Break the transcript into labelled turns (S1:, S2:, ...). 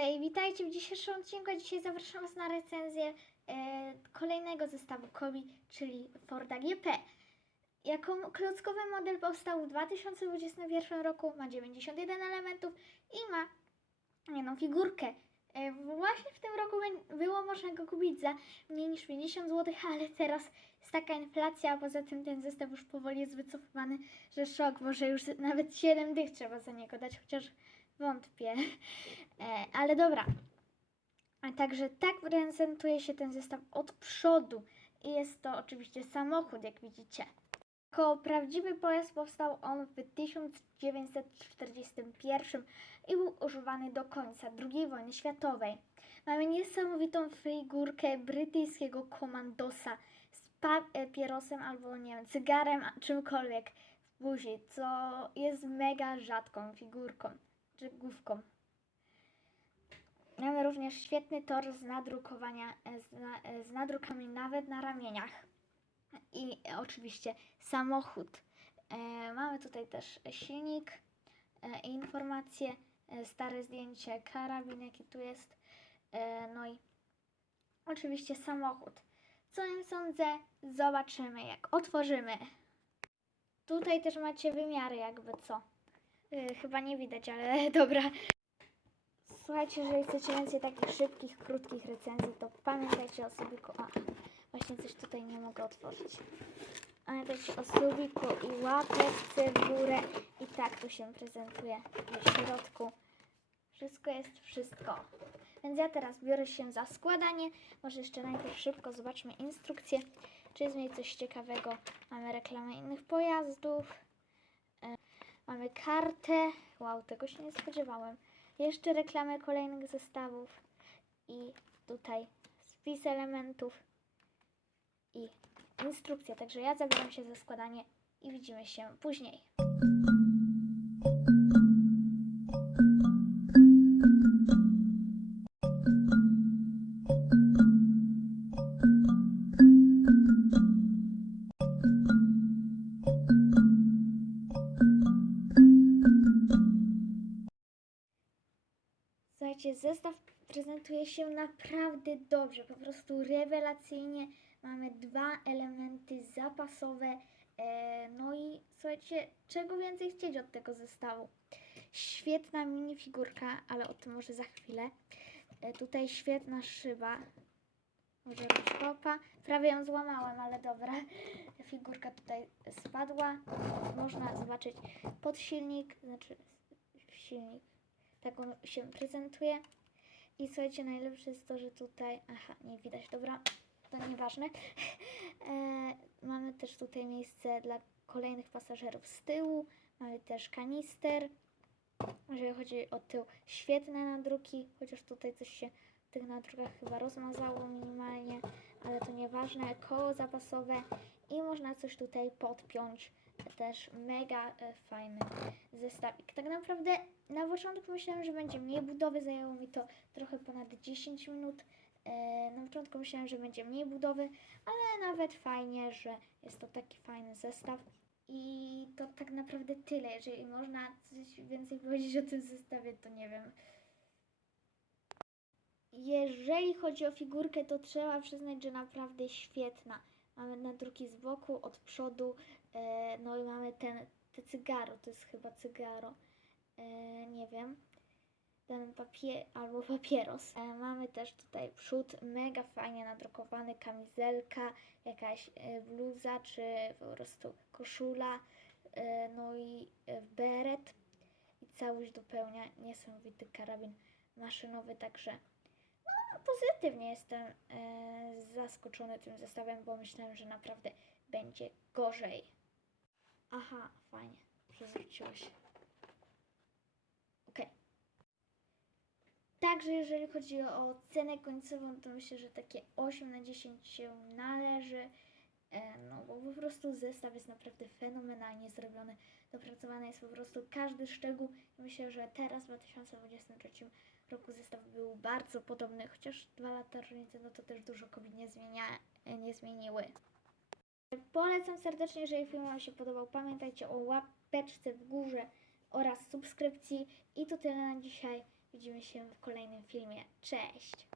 S1: Hej, witajcie w dzisiejszym odcinku. Dzisiaj zapraszam Was na recenzję e, kolejnego zestawu Kobi, czyli Forda GP. Jako klockowy model powstał w 2021 roku, ma 91 elementów i ma jedną figurkę. E, właśnie w tym roku było można go kupić za mniej niż 50 zł, ale teraz jest taka inflacja, a poza tym ten zestaw już powoli jest wycofywany, że szok, może już nawet 7 dych trzeba za niego dać, chociaż wątpię. E, ale dobra. A także tak prezentuje się ten zestaw od przodu. I jest to oczywiście samochód, jak widzicie. Jako prawdziwy pojazd powstał on w 1941 i był używany do końca II wojny światowej. Mamy niesamowitą figurkę brytyjskiego komandosa z papierosem albo nie wiem, cygarem, czymkolwiek w buzi, co jest mega rzadką figurką, czy główką. Mamy również świetny tor z nadrukowania, e, z, e, z nadrukami nawet na ramieniach. I oczywiście samochód. E, mamy tutaj też silnik, e, informacje, e, stare zdjęcie, karabin jaki tu jest. No i oczywiście samochód. Co o nim sądzę? Zobaczymy jak otworzymy. Tutaj też macie wymiary jakby co. Chyba nie widać, ale dobra. Słuchajcie, jeżeli chcecie więcej takich szybkich, krótkich recenzji, to pamiętajcie o subiku. Właśnie coś tutaj nie mogę otworzyć. Pamiętajcie o subiku i łapeczce w górę. I tak tu się prezentuje w środku. Wszystko jest wszystko. Więc ja teraz biorę się za składanie. Może jeszcze najpierw szybko zobaczmy instrukcję. Czy jest w niej coś ciekawego? Mamy reklamę innych pojazdów. E, mamy kartę. Wow, tego się nie spodziewałem jeszcze reklamę kolejnych zestawów i tutaj spis elementów i instrukcja. Także ja zabieram się za składanie i widzimy się później. Słuchajcie, zestaw prezentuje się naprawdę dobrze, po prostu rewelacyjnie. Mamy dwa elementy zapasowe. E, no i słuchajcie, czego więcej chcieć od tego zestawu? Świetna minifigurka, ale o tym może za chwilę. E, tutaj świetna szyba. Może kopa. Prawie ją złamałem, ale dobra. Figurka tutaj spadła. Można zobaczyć podsilnik, znaczy silnik tak on się prezentuje. I słuchajcie, najlepsze jest to, że tutaj, aha, nie widać, dobra, to nieważne. E, mamy też tutaj miejsce dla kolejnych pasażerów z tyłu. Mamy też kanister. Jeżeli chodzi o tył, świetne nadruki, chociaż tutaj coś się w tych nadrukach chyba rozmazało minimalnie, ale to nieważne. Koło zapasowe i można coś tutaj podpiąć. Też mega e, fajny zestawik. Tak naprawdę na początku myślałem, że będzie mniej budowy, zajęło mi to trochę ponad 10 minut. E, Na początku myślałem, że będzie mniej budowy, ale nawet fajnie, że jest to taki fajny zestaw. I to tak naprawdę tyle. Jeżeli można coś więcej powiedzieć o tym zestawie, to nie wiem. Jeżeli chodzi o figurkę, to trzeba przyznać, że naprawdę świetna. Mamy nadruki z boku, od przodu, e, no i mamy ten, te cygaro, to jest chyba cygaro, e, nie wiem, ten papier albo papieros. E, mamy też tutaj przód, mega fajnie nadrukowany, kamizelka, jakaś e, bluza, czy po prostu koszula, e, no i e, beret i całość dopełnia niesamowity karabin maszynowy, także no, pozytywnie jestem e, zaskoczony tym zestawem, bo myślałem, że naprawdę będzie gorzej. Aha, fajnie, przewróciło się. Także jeżeli chodzi o cenę końcową, to myślę, że takie 8 na 10 się należy. E, No, bo po prostu zestaw jest naprawdę fenomenalnie zrobiony. Dopracowany jest po prostu każdy szczegół. Myślę, że teraz w 2023 roku zestaw był bardzo podobny, chociaż dwa lata różnicy, no to też dużo kobiet nie, zmienia, nie zmieniły. Polecam serdecznie, jeżeli film Wam się podobał. Pamiętajcie o łapeczce w górze oraz subskrypcji. I to tyle na dzisiaj. Widzimy się w kolejnym filmie. Cześć!